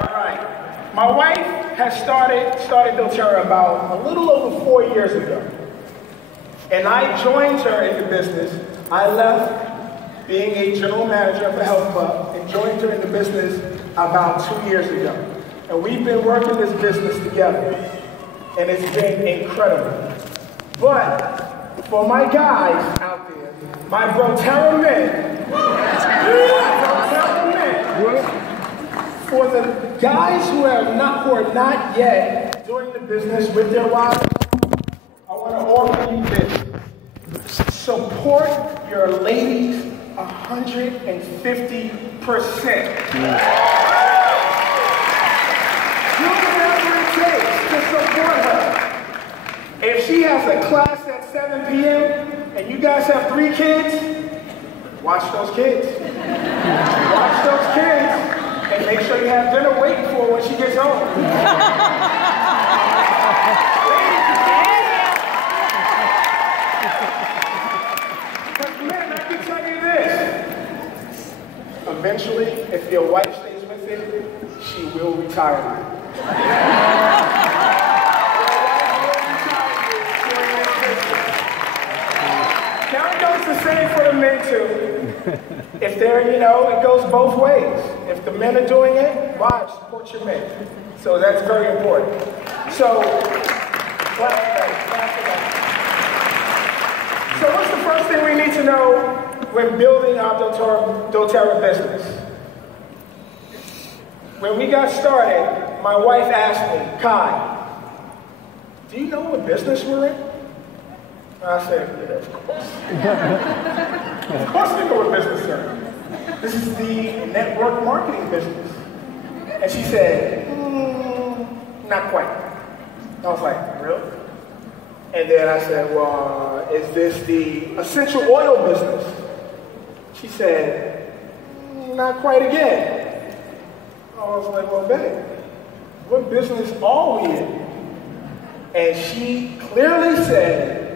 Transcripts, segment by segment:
All right. My wife has started doTERRA about a little over 4 years ago. And I joined her in the business. I left being a general manager of the health club and joined her in the business about 2 years ago. And we've been working this business together. And it's been incredible. But for my guys out there, my doTERRA men, for the guys who are not yet doing the business with their wives, I want to offer you this. Support your ladies 150%. Do whatever it takes to support her. If she has a class at 7 p.m. and you guys have 3 kids, watch those kids. Watch those kids. And make sure you have dinner waiting for her when she gets home. But man, I can tell you this. Eventually, if your wife stays with it, she will retire you. Now it goes the same for the men too. If they're, it goes both ways. If the men are doing it, wives, support your men. So that's very important. So, so what's the first thing we need to know when building our doTERRA business? When we got started, my wife asked me, Kai, do you know what business we're in? I said, yeah, of course. Of course we know what business we're in. This is the network marketing business. And she said, not quite. I was like, really? And then I said, well, is this the essential oil business? She said, not quite again. I was like, well, babe, what business are we in? And she clearly said,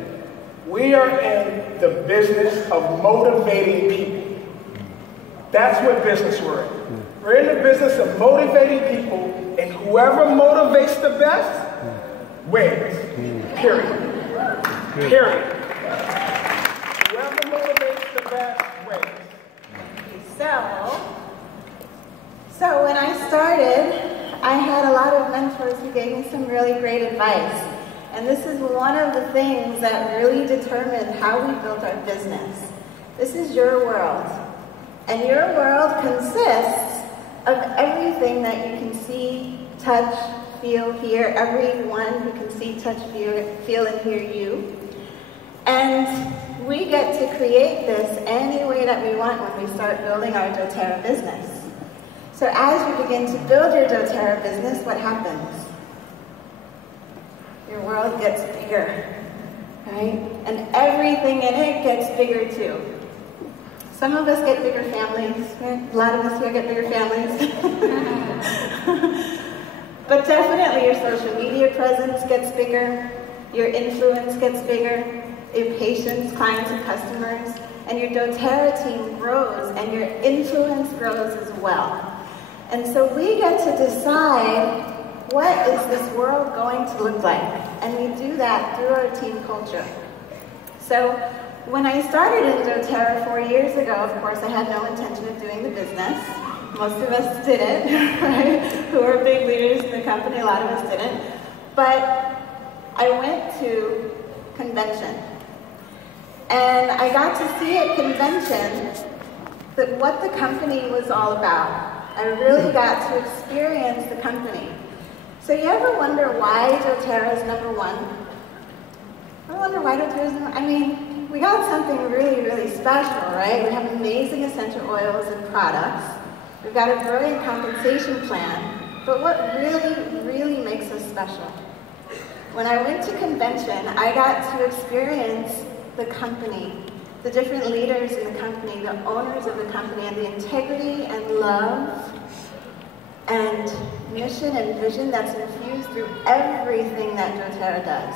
we are in the business of motivating people. That's what business we're in. We're in the business of motivating people, and whoever motivates the best wins. Period. Period. Whoever motivates the best wins. So when I started, I had a lot of mentors who gave me some really great advice. And this is one of the things that really determined how we built our business. This is your world. And your world consists of everything that you can see, touch, feel, hear, everyone who can see, touch, feel, and hear you. And we get to create this any way that we want when we start building our doTERRA business. So as you begin to build your doTERRA business, what happens? Your world gets bigger, right? And everything in it gets bigger too. Some of us get bigger families, right? A lot of us here get bigger families. But definitely your social media presence gets bigger, your influence gets bigger, your patients, clients, and customers, and your doTERRA team grows, and your influence grows as well. And so we get to decide, what is this world going to look like? And we do that through our team culture. So when I started in doTERRA 4 years ago, of course, I had no intention of doing the business. Most of us didn't, right? Who are big leaders in the company, a lot of us didn't. But I went to convention. And I got to see at convention that what the company was all about. I really got to experience the company. So you ever wonder why doTERRA is #1? I wonder why doTERRA is #1. I mean, we got something really, really special, right? We have amazing essential oils and products. We've got a brilliant compensation plan. But what really, really makes us special? When I went to convention, I got to experience the company, the different leaders in the company, the owners of the company, and the integrity and love and mission and vision that's infused through everything that doTERRA does.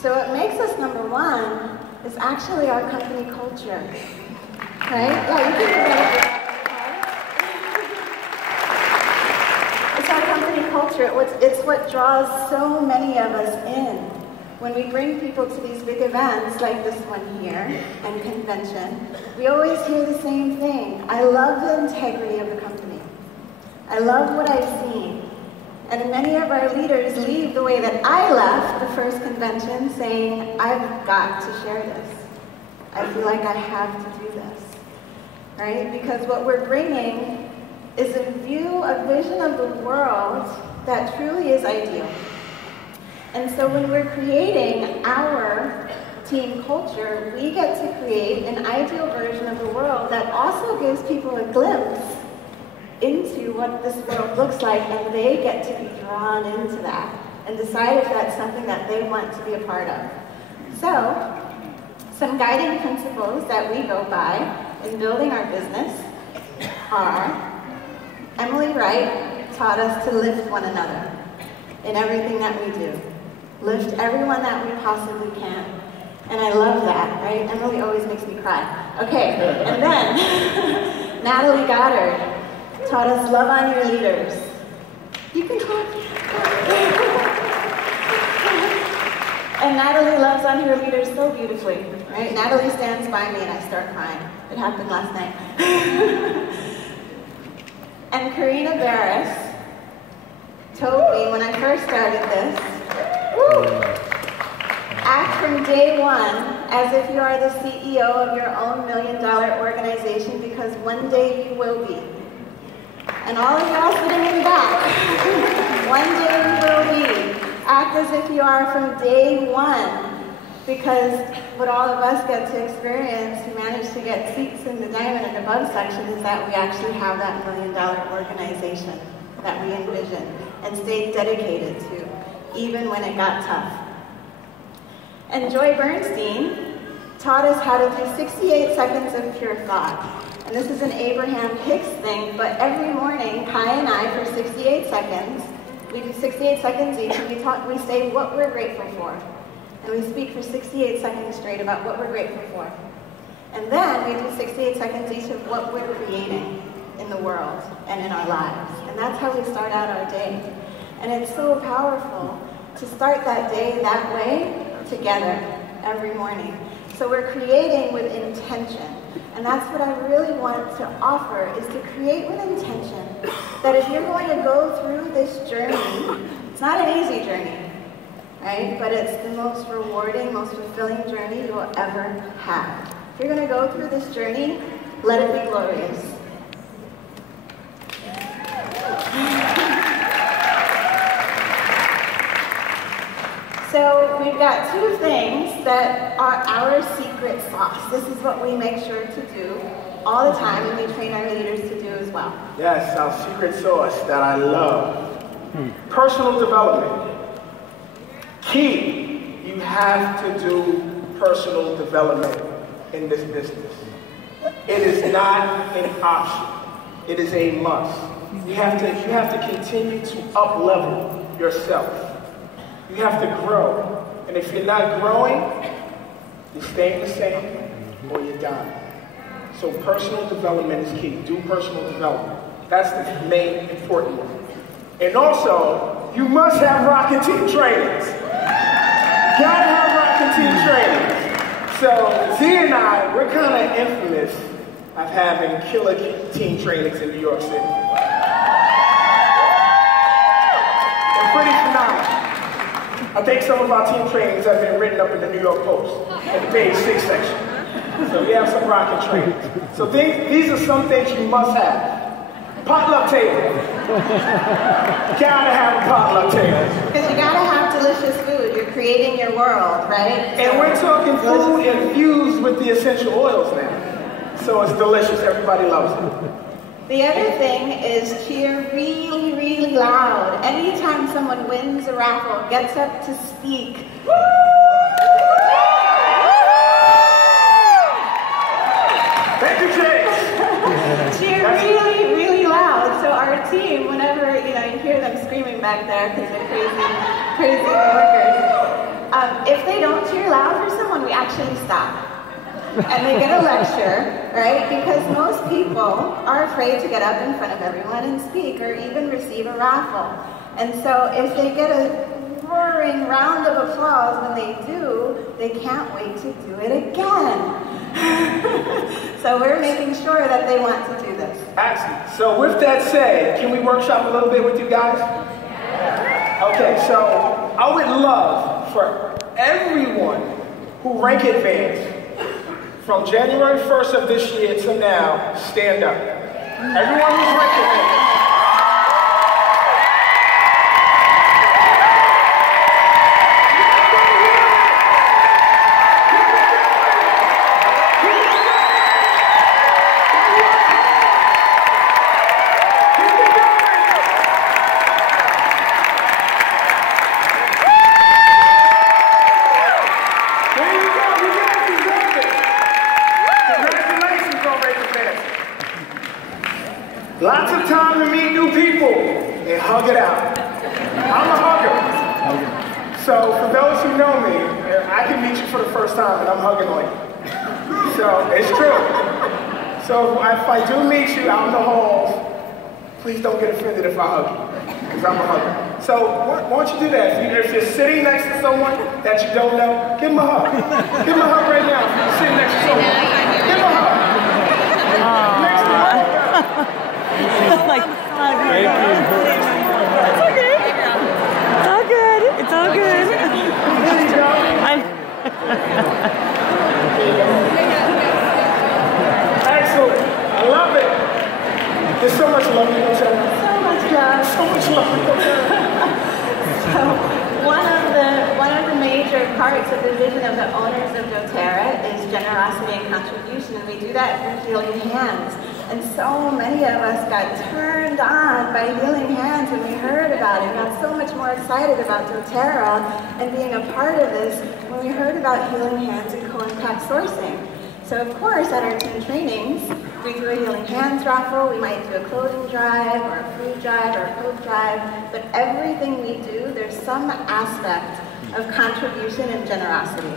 So what makes us #1 is actually our company culture, right? Yeah, you can do that. It's our company culture. It's what draws so many of us in. When we bring people to these big events like this one here and convention, we always hear the same thing. I love the integrity of the company. I love what I've seen. And many of our leaders leave the way that I left the first convention, saying, I've got to share this. I feel like I have to do this, right? Because what we're bringing is a vision of the world that truly is ideal. And so when we're creating our team culture, we get to create an ideal version of the world that also gives people a glimpse into what this world looks like, and they get to be drawn into that and decide if that's something that they want to be a part of. So, some guiding principles that we go by in building our business are, Emily Wright taught us to lift one another in everything that we do. Lift everyone that we possibly can. And I love that, right? Emily always makes me cry. Okay, and then Natalie Goddard taught us love on your leaders. You can talk. And Natalie loves on her leaders so beautifully, right? Natalie stands by me and I start crying. It happened last night. And Karina Barris told me when I first started this, act from day one as if you are the CEO of your own $1 million organization, because one day you will be. And all of y'all sitting in the back, one day you will be. Act as if you are from day one, because what all of us get to experience who manage to get seats in the diamond and above section is that we actually have that $1 million organization that we envisioned and stayed dedicated to, even when it got tough. And Joy Bernstein taught us how to do 68 seconds of pure thought. And this is an Abraham Hicks thing, but every morning, Kai and I, for 68 seconds, we do 68 seconds each, and we say what we're grateful for. And we speak for 68 seconds straight about what we're grateful for. And then we do 68 seconds each of what we're creating in the world and in our lives. And that's how we start out our day. And it's so powerful to start that day that way together every morning. So we're creating with intention. And that's what I really want to offer, is to create with intention. That if you're going to go through this journey, it's not an easy journey, right? But it's the most rewarding, most fulfilling journey you will ever have. If you're going to go through this journey, let it be glorious. So we've got two things that are our secret sauce. This is what we make sure to do all the time, and we train our leaders to do as well. Yes, our secret sauce that I love. Personal development. Key, you have to do personal development in this business. It is not an option. It is a must. You have to continue to up-level yourself. You have to grow. And if you're not growing, you're staying the same or you're dying. So personal development is key. Do personal development. That's the main important one. And also, you must have Rocket Team trainings. Gotta have Rocket Team trainings. So Z and I, we're kind of infamous of having killer team trainings in New York City. They're pretty phenomenal. I think some of our team trainings have been written up in the New York Post at the page 6 section. So we have some rocket trainings. So these are some things you must have. Potluck table. Gotta have a potluck table. Because you gotta have delicious food. You're creating your world, right? And we're talking food infused with the essential oils now. So it's delicious. Everybody loves it. The other thing is cheer really, really loud. Anytime someone wins a raffle, gets up to speak. Thank you, James. Cheer really, really loud. So our team, whenever you hear them screaming back there because they're crazy workers, if they don't cheer loud for someone, we actually stop. and they get a lecture, right? Because most people are afraid to get up in front of everyone and speak or even receive a raffle. And so if they get a roaring round of applause when they do, they can't wait to do it again. So we're making sure that they want to do this. Excellent. So with that said, can we workshop a little bit with you guys? Okay, so I would love for everyone who rank advanced from January 1st of this year to now, stand up. Everyone who's rank advanced. Lots of time to meet new people and hug it out. I'm a hugger. So for those who know me, I can meet you for the first time and I'm hugging on you. So it's true. So if I do meet you out in the halls, please don't get offended if I hug you, because I'm a hugger. So why don't you do that? If you're sitting next to someone that you don't know, give them a hug. Give them a hug right now. If you're sitting next to someone, give them a hug. Next to you. Like, thank you. It's okay. It's all good. It's all good. Excellent. I love it. There's so much love in each other. So much love. So much love in each other. So one of the major parts of the vision of the owners of doTERRA is generosity and contribution, and we do that through Healing Hands. And so many of us got turned on by Healing Hands when we heard about it. We got so much more excited about doTERRA and being a part of this when we heard about Healing Hands and co-impact sourcing. So of course, at our team trainings, we do a Healing Hands raffle, we might do a clothing drive, or a food drive, or a coat drive, but everything we do, there's some aspect of contribution and generosity.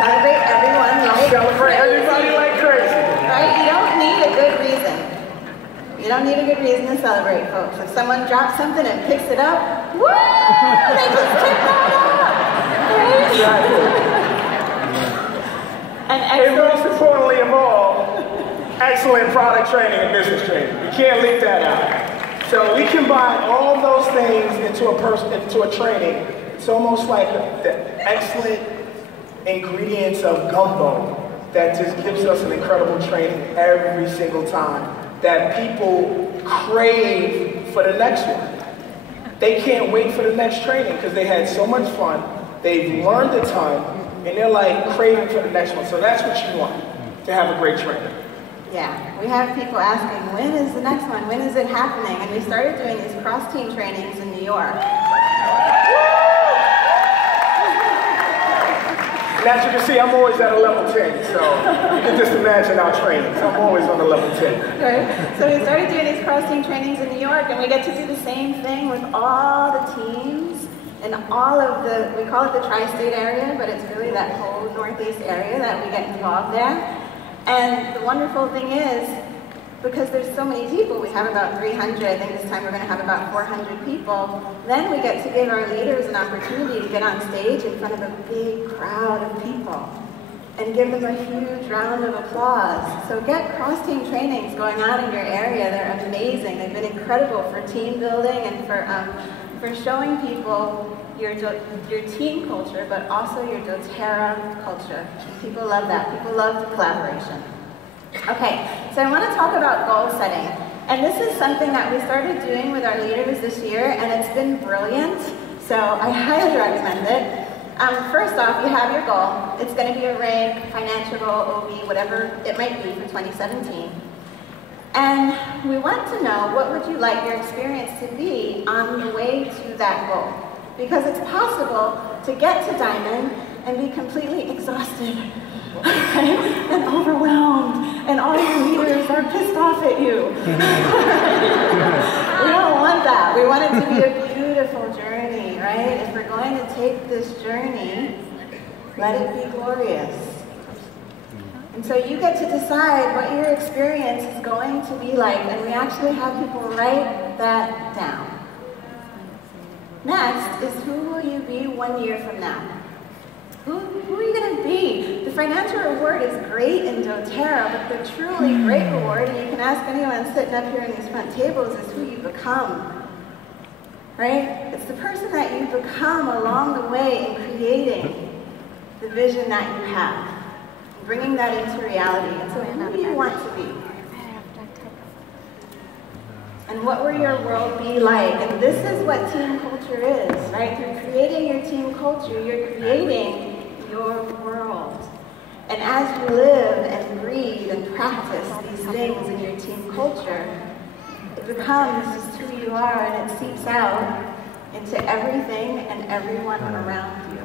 Celebrate everyone like Celebrate everybody like crazy. Right? You don't need a good reason. You don't need a good reason to celebrate, folks. If someone drops something and picks it up, woo! They just picked that up! Right? Exactly. And most importantly of all, excellent product training and business training. You can't leave that out. So we combine all those things into a training. It's almost like the excellent ingredients of gumbo that just gives us an incredible training every single time that people crave for the next one. They can't wait for the next training because they had so much fun, they've learned a ton, and they're like craving for the next one. So that's what you want, to have a great training. Yeah, we have people asking, when is the next one? When is it happening? And we started doing these cross-team trainings in New York. And as you can see, I'm always at a level 10, so you can just imagine our trainings. I'm always on the level 10. Right. So we started doing these cross-team trainings in New York, and we get to do the same thing with all the teams and all of the, we call it the tri-state area, but it's really that whole Northeast area that we get involved there. And the wonderful thing is, because there's so many people, we have about 300, I think this time we're going to have about 400 people, then we get to give our leaders an opportunity to get on stage in front of a big crowd of people and give them a huge round of applause. So get cross-team trainings going on in your area. They're amazing. They've been incredible for team building and for showing people your team culture, but also your doTERRA culture. People love that. People love the collaboration. Okay, so I want to talk about goal setting. And this is something that we started doing with our leaders this year, and it's been brilliant. So I highly recommend it. First off, you have your goal. It's going to be a rank, financial goal, OB, whatever it might be for 2017. And we want to know, what would you like your experience to be on the way to that goal? Because it's possible to get to Diamond and be completely exhausted and overwhelmed, and all your leaders are pissed off at you. We don't want that. We want it to be a beautiful journey, right? If we're going to take this journey, Let it be glorious. And so you get to decide what your experience is going to be like, and we actually have people write that down. Next is, who will you be 1 year from now? Who are you going to be? The financial reward is great in doTERRA, but the truly great reward, and you can ask anyone sitting up here in these front tables, is who you become. Right? It's the person that you become along the way in creating the vision that you have, bringing that into reality. And so who do you want to be? And what will your world be like? And this is what team culture is, right? Through creating your team culture, you're creating your world. And as you live and breathe and practice these things in your team culture, it becomes just who you are, and it seeps out into everything and everyone around you.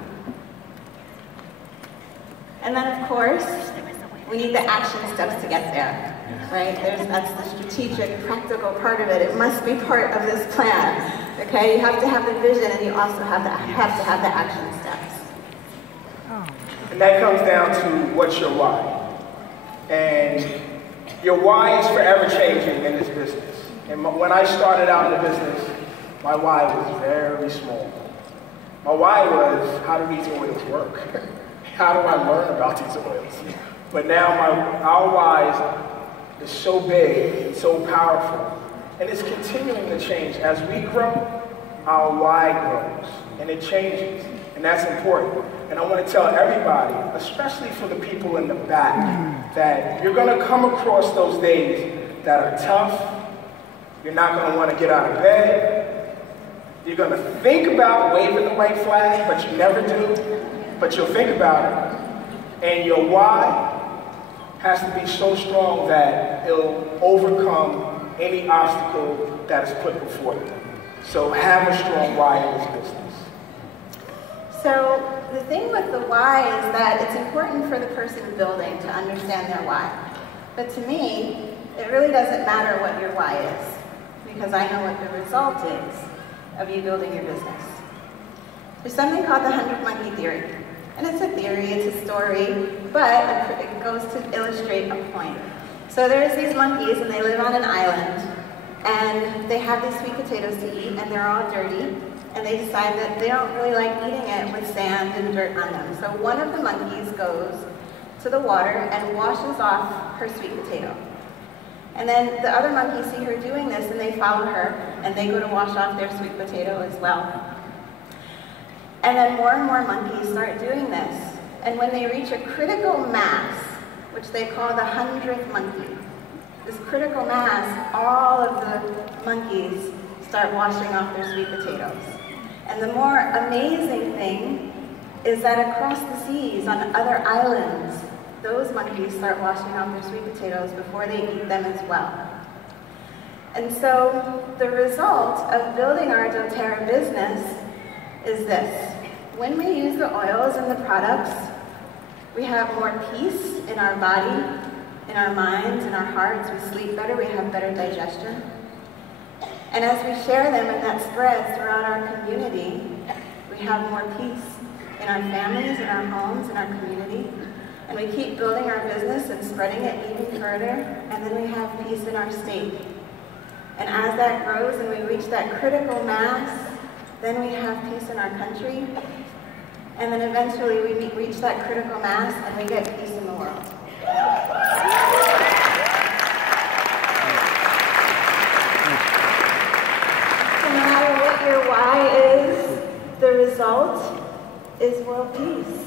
And then, of course, we need the action steps to get there. Right? That's the strategic, practical part of it. It must be part of this plan. Okay? You have to have the vision, and you also have to have the action steps. And that comes down to what's your why. And your why is forever changing in this business. And when I started out in the business, my why was very small. My why was, how do these oils work? How do I learn about these oils? But now our why is so big and so powerful, and it's continuing to change. As we grow, our why grows, and it changes, and that's important. And I want to tell everybody, especially for the people in the back, that you're going to come across those days that are tough. You're not going to want to get out of bed. You're going to think about waving the white flag, but you never do. But you'll think about it, and your why has to be so strong that it'll overcome any obstacle that is put before you. So have a strong why in this business. So the thing with the why is that it's important for the person building to understand their why. But to me, it really doesn't matter what your why is, because I know what the result is of you building your business. There's something called the 100 monkey theory. And it's a theory, it's a story, but it goes to illustrate a point. So there's these monkeys, and they live on an island, and they have these sweet potatoes to eat, and they're all dirty, and they decide that they don't really like eating it with sand and dirt on them. So one of the monkeys goes to the water and washes off her sweet potato. And then the other monkeys see her doing this, and they follow her, and they go to wash off their sweet potato as well. And then more and more monkeys start doing this. And when they reach a critical mass, which they call the 100th monkey, this critical mass, all of the monkeys start washing off their sweet potatoes. And the more amazing thing is that across the seas, on other islands, those monkeys start washing off their sweet potatoes before they eat them as well. And so the result of building our doTERRA business is this. When we use the oils and the products, we have more peace in our body, in our minds, in our hearts. We sleep better, we have better digestion. And as we share them and that spreads throughout our community, we have more peace in our families, in our homes, in our community. And we keep building our business and spreading it even further, and then we have peace in our state. And as that grows and we reach that critical mass, then we have peace in our country, and then eventually we reach that critical mass and we get peace in the world. So no matter what your why is, the result is world peace.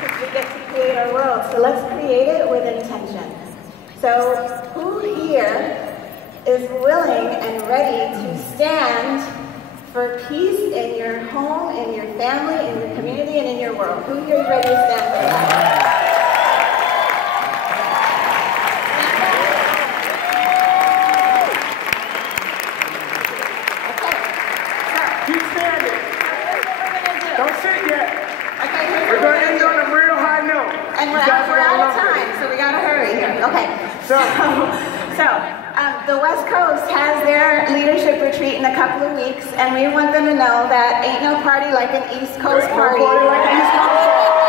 Because we get to create our world, so let's create it with intention. So who here is willing and ready to stand for peace in your home, in your family, in your community, and in your world? Who here is ready to stand for that? Okay. Keep standing. Here's what we're going to do. Don't sit yet. Okay, We're going to end on a real high note. And we're out of time, so we got to hurry here. Okay. So the West Coast has their leadership retreat in a couple of weeks, and we want them to know that ain't no party like an East Coast party. No party like an East Coast party.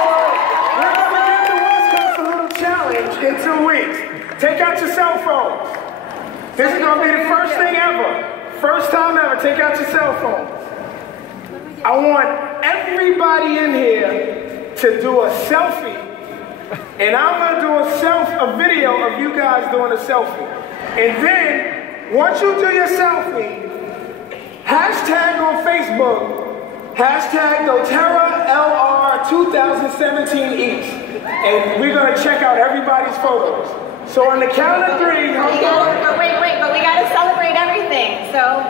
So we're going to give the West Coast a little challenge in 2 weeks. Take out your cell phones. This is going to be the first thing ever. First time ever, take out your cell phones. I want everybody in here to do a selfie. And I'm going to do a video of you guys doing a selfie. And then, once you do your selfie, hashtag on Facebook, hashtag doTERRA LR 2017 East. And we're going to check out everybody's photos. So on the count of 3, but we got to celebrate everything. So